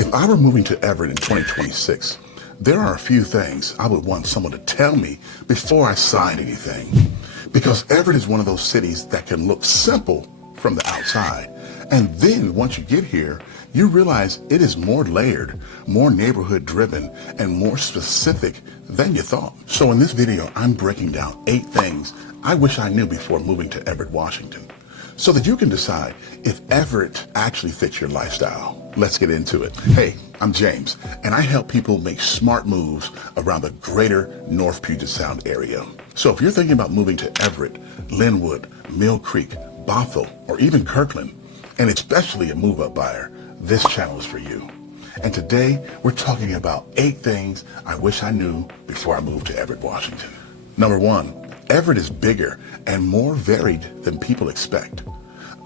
If I were moving to Everett in 2026, there are a few things I would want someone to tell me before I sign anything. Because Everett is one of those cities that can look simple from the outside. And then once you get here, you realize it is more layered, more neighborhood driven, and more specific than you thought. So in this video, I'm breaking down 8 things I wish I knew before moving to Everett, Washington, so that you can decide if Everett actually fits your lifestyle. Let's get into it. Hey, I'm James, and I help people make smart moves around the greater North Puget Sound area. So if you're thinking about moving to Everett, Linwood, Mill Creek, Bothell, or even Kirkland, and especially a move-up buyer, this channel is for you. And today, we're talking about 8 things I wish I knew before I moved to Everett, Washington. Number 1, Everett is bigger and more varied than people expect.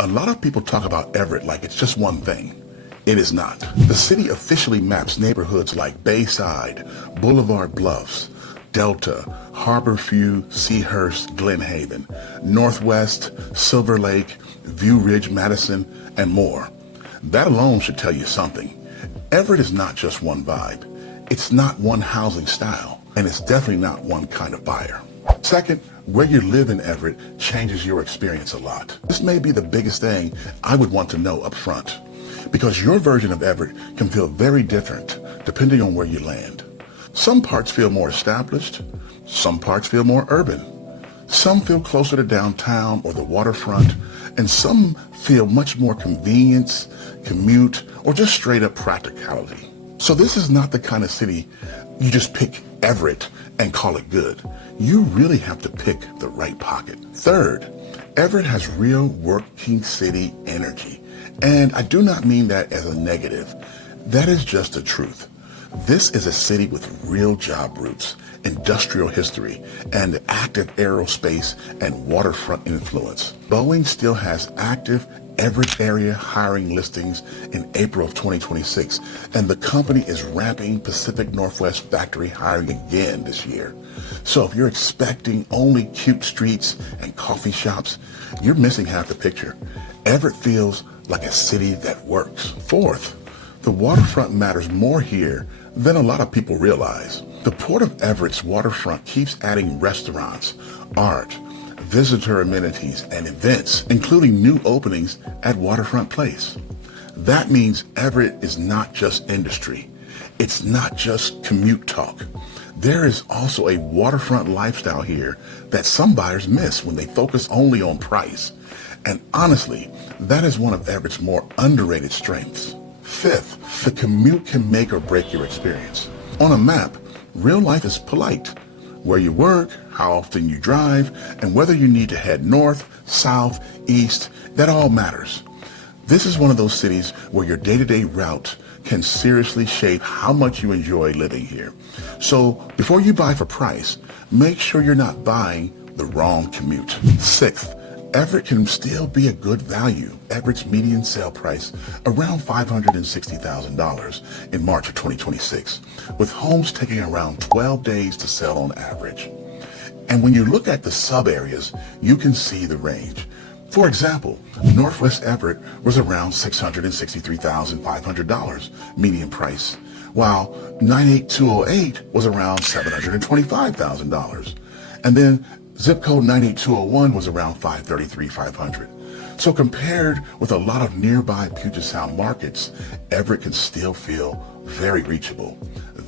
A lot of people talk about Everett like it's just one thing. It is not. The city officially maps neighborhoods like Bayside, Boulevard Bluffs, Delta, Harborview, Seahurst, Glen Haven, Northwest, Silver Lake, View Ridge, Madison, and more. That alone should tell you something. Everett is not just one vibe. It's not one housing style, and it's definitely not one kind of buyer. Second, where you live in Everett changes your experience a lot. This may be the biggest thing I would want to know up front, because your version of Everett can feel very different depending on where you land. Some parts feel more established, some parts feel more urban, some feel closer to downtown or the waterfront, and some feel much more convenience, commute, or just straight up practicality. So this is not the kind of city you just pick Everett and call it good. You really have to pick the right pocket. Third, Everett has real working city energy. And I do not mean that as a negative. That is just the truth. This is a city with real job roots, industrial history, and active aerospace and waterfront influence. Boeing still has active Everett area hiring listings in April of 2026, and the company is ramping Pacific Northwest factory hiring again this year. So if you're expecting only cute streets and coffee shops, you're missing half the picture. Everett feels like a city that works. Fourth, the waterfront matters more here than a lot of people realize. The Port of Everett's waterfront keeps adding restaurants, art, visitor amenities, and events, including new openings at Waterfront Place. That means Everett is not just industry. It's not just commute talk. There is also a waterfront lifestyle here that some buyers miss when they focus only on price. And honestly, that is one of Everett's more underrated strengths. Fifth, the commute can make or break your experience. On a map, real life is polite. Where you work, how often you drive, and whether you need to head north, south, east, that all matters. This is one of those cities where your day-to-day route can seriously shape how much you enjoy living here. So before you buy for price, make sure you're not buying the wrong commute. Sixth, Everett can still be a good value. Everett's median sale price around $560,000 in March of 2026, with homes taking around 12 days to sell on average. And when you look at the sub areas, you can see the range. For example, Northwest Everett was around $663,500 median price, while 98208 was around $725,000. And then zip code 98201 was around $533,500. So compared with a lot of nearby Puget Sound markets, Everett can still feel very reachable.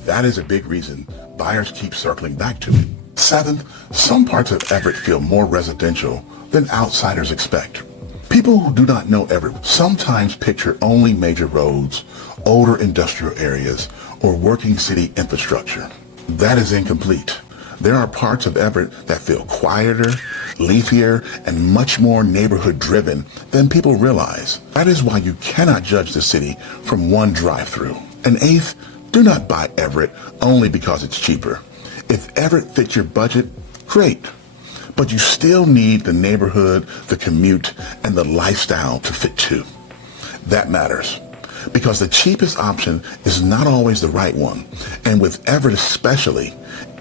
That is a big reason buyers keep circling back to it. Seventh, some parts of Everett feel more residential than outsiders expect. People who do not know Everett sometimes picture only major roads, older industrial areas, or working city infrastructure. That is incomplete. There are parts of Everett that feel quieter, leafier, and much more neighborhood-driven than people realize. That is why you cannot judge the city from one drive-through. And eighth, do not buy Everett only because it's cheaper. If Everett fits your budget, great. But you still need the neighborhood, the commute, and the lifestyle to fit too. That matters, because the cheapest option is not always the right one. And with Everett especially,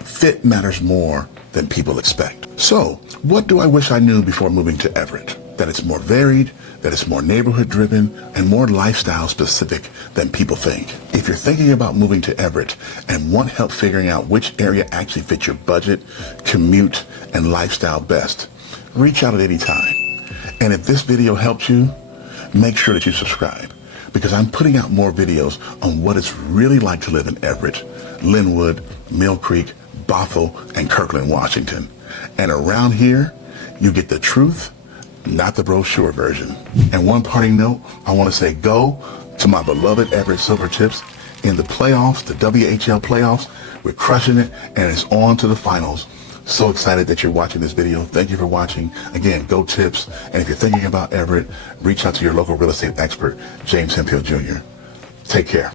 fit matters more than people expect. So, what do I wish I knew before moving to Everett? that it's more varied, that it's more neighborhood driven, and more lifestyle specific than people think. If you're thinking about moving to Everett and want help figuring out which area actually fits your budget, commute, and lifestyle best, reach out at any time. And if this video helped you, make sure that you subscribe, because I'm putting out more videos on what it's really like to live in Everett, Linwood, Mill Creek, Bothell, and Kirkland, Washington. And around here, you get the truth, not the brochure version. And one parting note, I want to say go to my beloved Everett Silvertips in the playoffs, the WHL playoffs. We're crushing it, and it's on to the finals. So excited that you're watching this video. Thank you for watching. Again, go Tips. And if you're thinking about Everett, reach out to your local real estate expert, James Hemphill Jr. Take care.